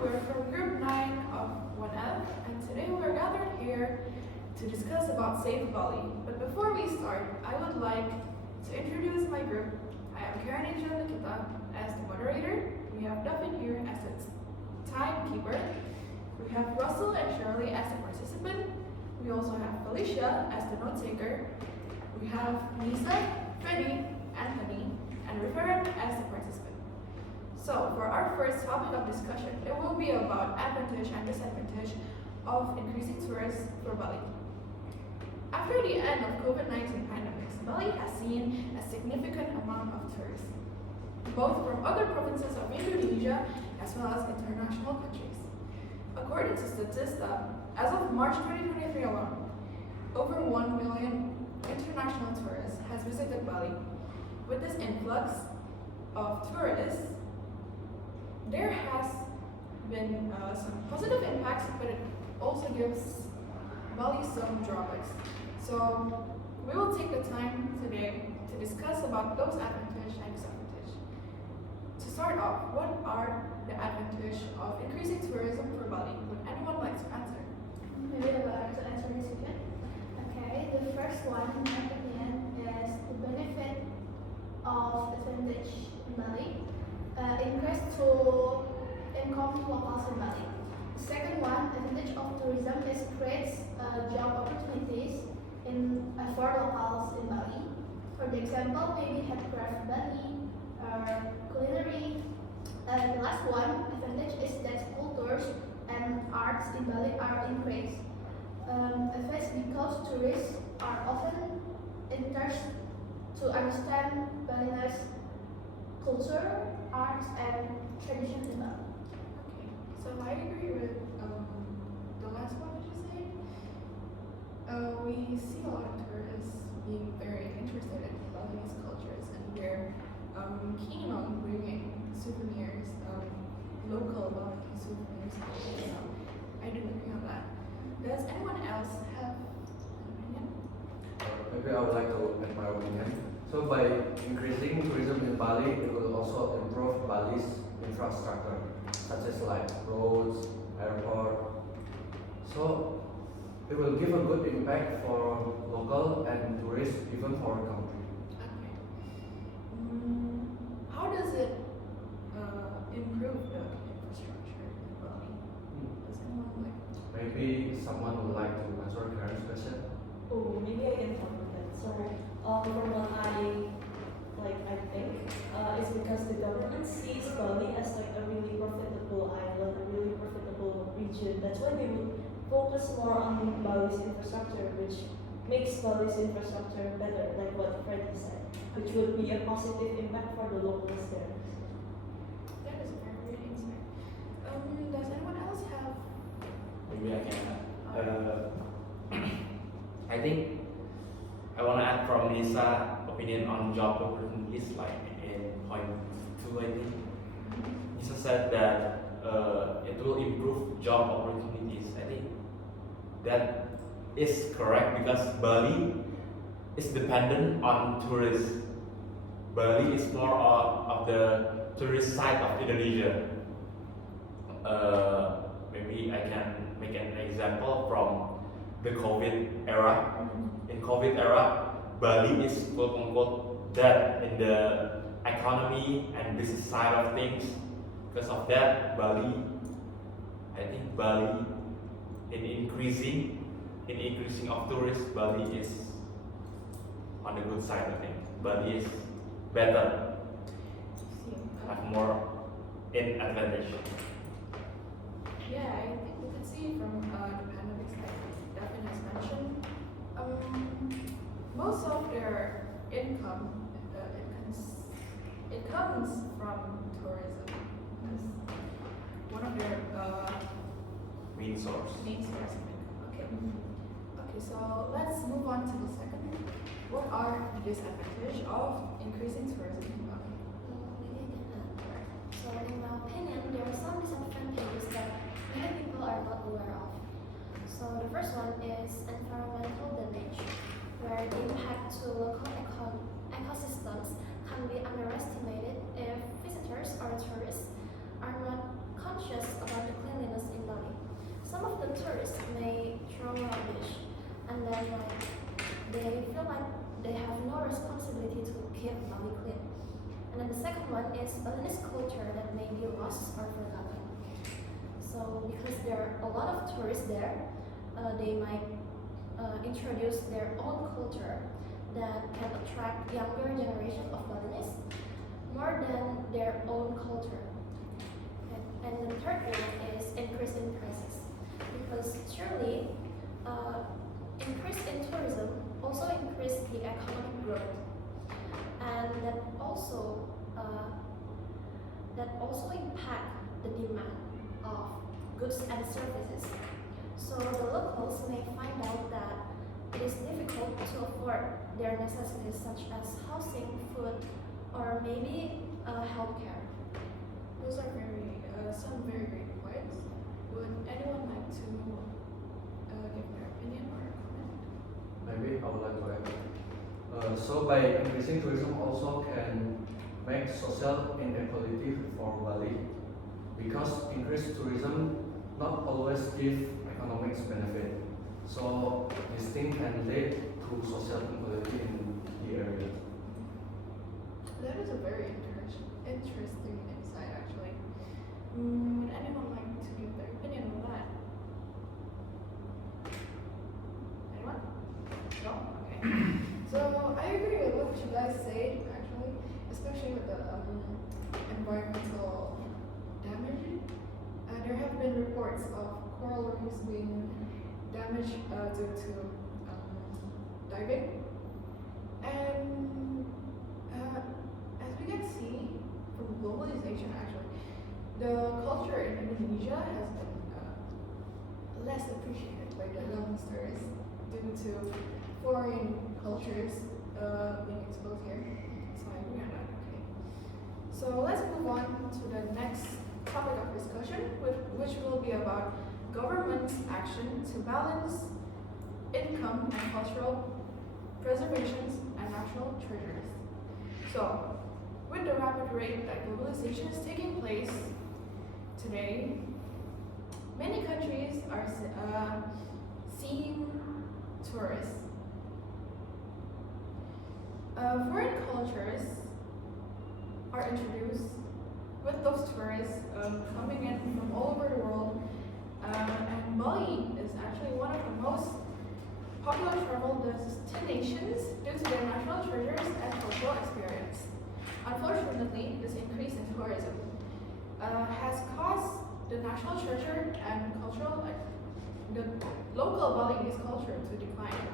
we're from Group 9 of 1F, and today we're gathered here to discuss about Safe Bali. But before we start, I would like to introduce my group. I am Karen Angel Nikita as the moderator. We have Duffin here as the timekeeper. We have Russell and Shirley as the participant. We also have Felicia as the note taker. We have Nisa, Freddie, Anthony, and Referent as the participant. So, for our first topic of discussion, it will be about advantage and disadvantage of increasing tourism for Bali. After the end of COVID-19 pandemic, Bali has seen a significant amount of tourists, both from other provinces of Indonesia as well as international countries. According to Statista, as of March 2023 alone, over 1 million international tourists has visited Bali. With this influx of tourists, there has been some positive impacts, but it also gives Bali some drawbacks. So we will take the time today to discuss about those advantages and disadvantages. To start off, what are the advantages of increasing tourism for Bali? Would anyone like to answer? Maybe I would like to answer this again. Okay, the first one, in my opinion, is the benefit of advantage in Bali. Increase to income to locals in Bali. The second one, advantage of tourism is creates job opportunities for locals in Bali. For the example, maybe handcraft Bali or culinary. The last one, advantage is that cultures and arts in Bali are increased. Advantage because tourists are often interested to understand Balinese culture, arts, and traditions in Bali. Okay, so I agree with the last one that you said. We see a lot of tourists being very interested in Balinese cultures, and they're keen on bringing souvenirs, local Balinese souvenirs. So I do agree on that. Does anyone else have an opinion? Maybe I would like to add my opinion. So by increasing tourism in Bali, it will also improve Bali's infrastructure, such as like roads, airport. So it will give a good impact for local and tourists, even for our country. Okay. How does it improve the infrastructure in Bali? Does anyone like? Maybe someone would like to answer Karen's question. Oh, maybe I can talk about that. So, from what I think, it's because the government sees Bali as like a really profitable island, a really profitable region. That's why they would focus more on Bali's infrastructure, which makes Bali's infrastructure better, like what Freddie said, which would be a positive impact for the locals there. That is a very good insight. Does anyone else have? Maybe I can. I think I want to add from Lisa's opinion on job opportunities, like in point 2, I think. Lisa said that it will improve job opportunities. I think that is correct because Bali is dependent on tourists. Bali is more of the tourist side of Indonesia. Maybe I can make an example from the COVID era. In COVID era, Bali is quote unquote dead in the economy and business side of things. Because of that, I think Bali in increasing of tourists, Bali is on the good side of things. Bali is better, have more in advantage. Yeah, I think we could see from the pandemic side, Devin has mentioned, most of their income, it comes from tourism as one of their Main source. main source of income. Okay. Okay, so let's move on to the second. What are the disadvantages of increasing tourism in Bali? Maybe I can add. So, in my opinion, there are some disadvantages that many people are not aware of. So, the first one is environmental damage, where the impact to local ecosystems can be underestimated if visitors or tourists are not conscious about the keep Bali clean. And then the second one is Balinese culture that may be lost or forgotten. So because there are a lot of tourists there, they might introduce their own culture that can attract younger generation of Balinese more than their own culture. And the third one is increase in prices. Because surely increase in tourism also increase the economic growth. And that also impact the demand of goods and services. So the locals may find out that it is difficult to afford their necessities such as housing, food, or maybe healthcare. Those are some very great points. Would anyone like to give their opinion or comment? Maybe I would like to add. So by increasing tourism also can make social inequality for Bali, because increased tourism not always give economic benefit. So this thing can lead to social inequality in the area. That is a very interesting insight, actually. Would anyone like to give their opinion on that? Anyone? No? Okay. So I agree with what you guys said, actually, especially with the environmental damage. There have been reports of coral reefs being damaged due to diving. And as we can see from globalization, actually, the culture in Indonesia has been less appreciated by the youngsters due to foreign cultures being exposed here. So I agree on that. Okay. So let's move on to the next topic of discussion, which will be about government's action to balance income and cultural preservations and national treasures. So, with the rapid rate that globalization is taking place today, many countries are seeing tourists. Foreign cultures are introduced with those tourists coming in from all over the world, and Bali is actually one of the most popular travel destinations due to their natural treasures and cultural experience. Unfortunately, this increase in tourism has caused the national treasure and the local Balinese culture to decline.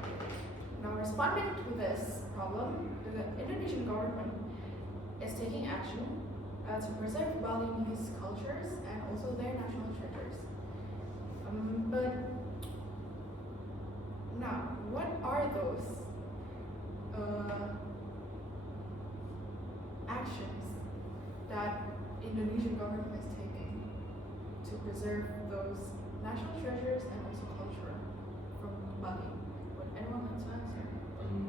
Now, responding to this problem, the Indonesian government is taking action to preserve Balinese cultures and also their national treasures. But now, what are those actions that Indonesian government is taking to preserve those national treasures and also culture from Bali? Would anyone like to answer?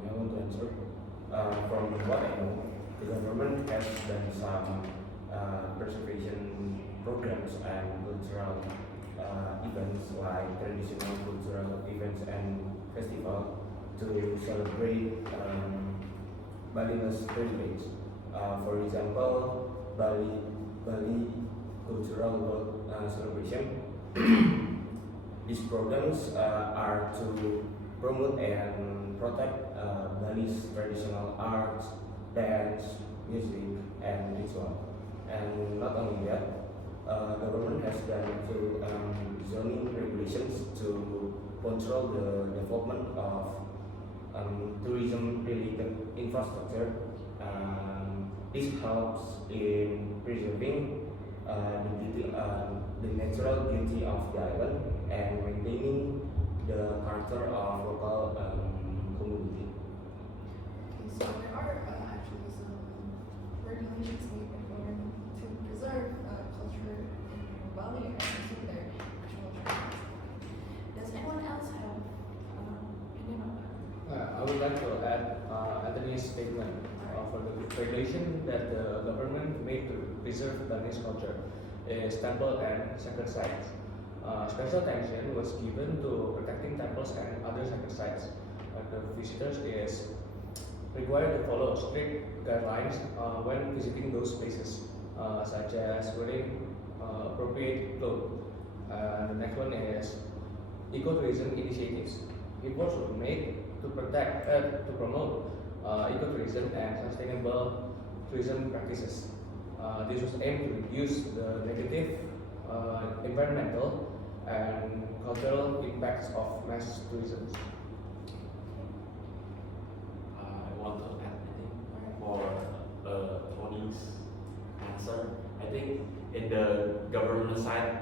I want to answer. From what I know, the government has done some preservation programs and cultural events like traditional cultural events and festival to celebrate Balinese heritage. For example, Bali Cultural World Celebration. These programs are to promote and protect Bali's traditional arts, dance, music, and ritual. And not only that, government has done to zoning regulations to control the development of tourism-related infrastructure. This helps in preserving the natural beauty of the island and maintaining the character of local community. Okay, so there are actually some regulations made by government to preserve culture in Bali and also their national treasures. Does anyone else have opinion on that? I would like to add Anthony's statement for the regulation that the government made to preserve Balinese culture is temple and sacred sites. Special attention was given to protecting temples and other sacred sites. The visitors is required to follow strict guidelines when visiting those places, such as wearing appropriate clothes. The next one is ecotourism initiatives. Efforts were made to promote ecotourism and sustainable tourism practices. This was aimed to reduce the negative environmental and cultural impacts of mass tourism. I want to add, I think, for Tony's answer. I think in the government side,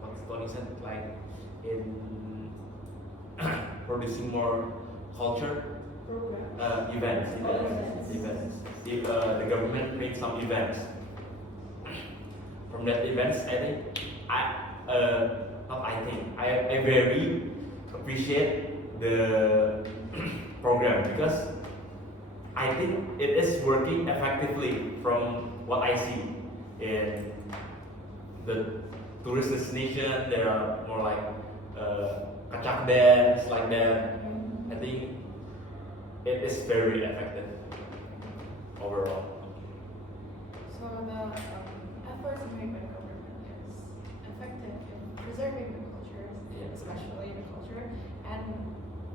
what Tony said, like in producing more culture Program. events. If the government made some events, from that events, I think I very appreciate the program because I think it is working effectively from what I see in the tourist destination. There are more like kacak dance like that. I think it is very effective overall. So the efforts made by the government is effective in preserving the cultures, Yeah. especially the culture and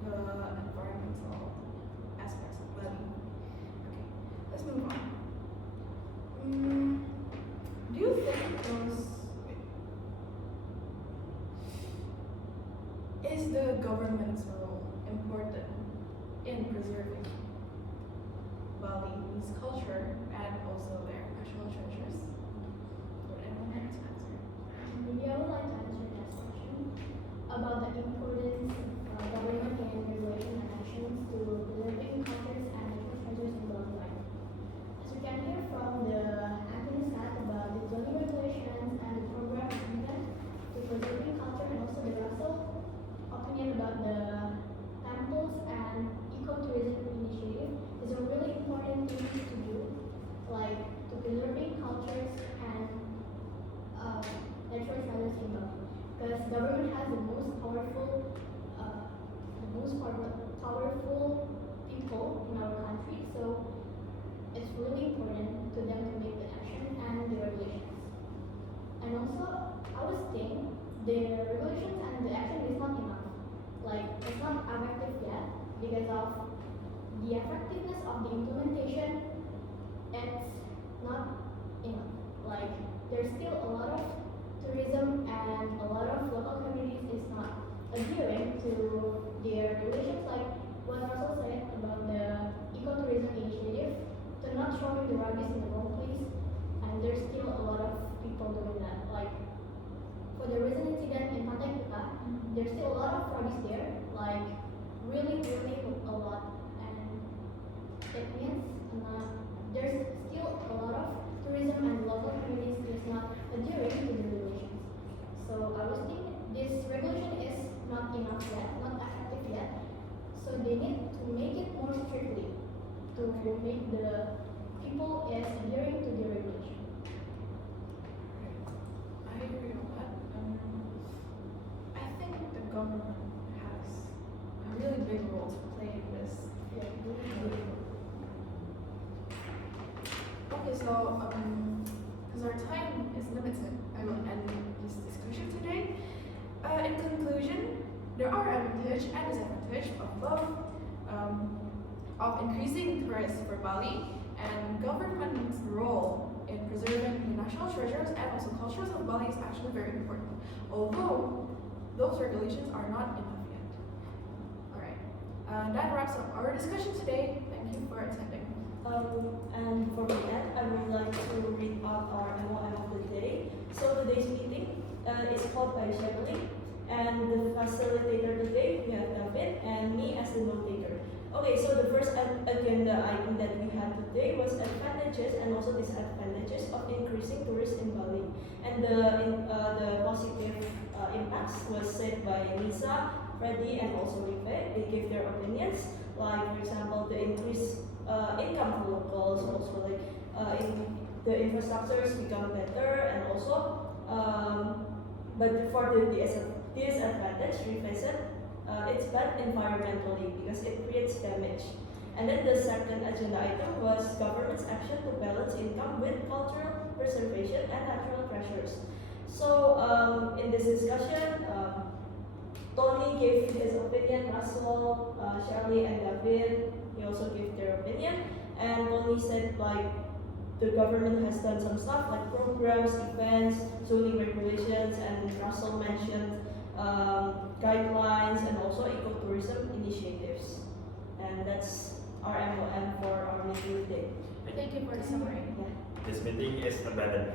the environmental aspects of Bali. Okay, let's move on. Do you think is the government's role important in preserving Bali's culture and also their national treasures? Would anyone like to answer? Maybe I would like to answer that question about the importance of government and regulation and actions to preserving cultures and natural treasures in Bali life. As we can hear from the Anthony said about the zoning regulations and the program implemented to preserving culture and also the Russell opinion about the temples and ecotourism initiative is a really important thing to do, like to preserving cultures and natural treasures in Bali. Because government has the most powerful people in our country, so it's really important to them to make the action and the regulations. And also, I was thinking the regulations and the action is not enough. Like it's not effective yet because of the effectiveness of the implementation. It's not enough. Like there's still a lot of tourism and a lot of local communities is not adhering to their regulations. Like what Russell said about the ecotourism initiative, to not throwing the rubbish in the wrong place, and there's still a lot of people doing that. Like for the recent incident in Pantai Kuta, there's still a lot of rubbish there, like really a lot, and it means there's still a lot of tourism and local communities is not adhering to the regulations. So I was thinking this regulation is not enough yet, not effective yet. So they need to make it more strictly to make the people is adhering to the regulation. I agree on that. I think the government has a really big role to play in this. Yeah, Okay, so because our time is limited, I will end this discussion today. In conclusion, there are advantages and disadvantages of both of increasing tourists for Bali and government's role in preserving the national treasures and also cultures of Bali is actually very important, although those regulations are not enough yet. Alright, that wraps up our discussion today. Thank you for attending. And for the end, I would like to read out our MOM of the day. So today's meeting is called by Shirley, and the facilitator today we have David and me as the note taker. Okay, so the first agenda item that we had today was advantages and also disadvantages of increasing tourists in Bali. And the positive impacts was said by Lisa, Freddy, and also Rive. They gave their opinions, like for example, the increased income for locals, also like the infrastructures become better, and also but for the disadvantage, Rive said it's bad environmentally because it creates damage. And then the second agenda item was government's action to balance income with cultural preservation and natural treasures. So in this discussion, Tony gave his opinion, Russell, Shirley, and David, he also gave their opinion. And Tony said like the government has done some stuff like programs, events, zoning regulations, and Russell mentioned guidelines and also ecotourism initiatives. And that's our MOM for our meeting today. Thank you for the summary. Yeah. This meeting is abandoned.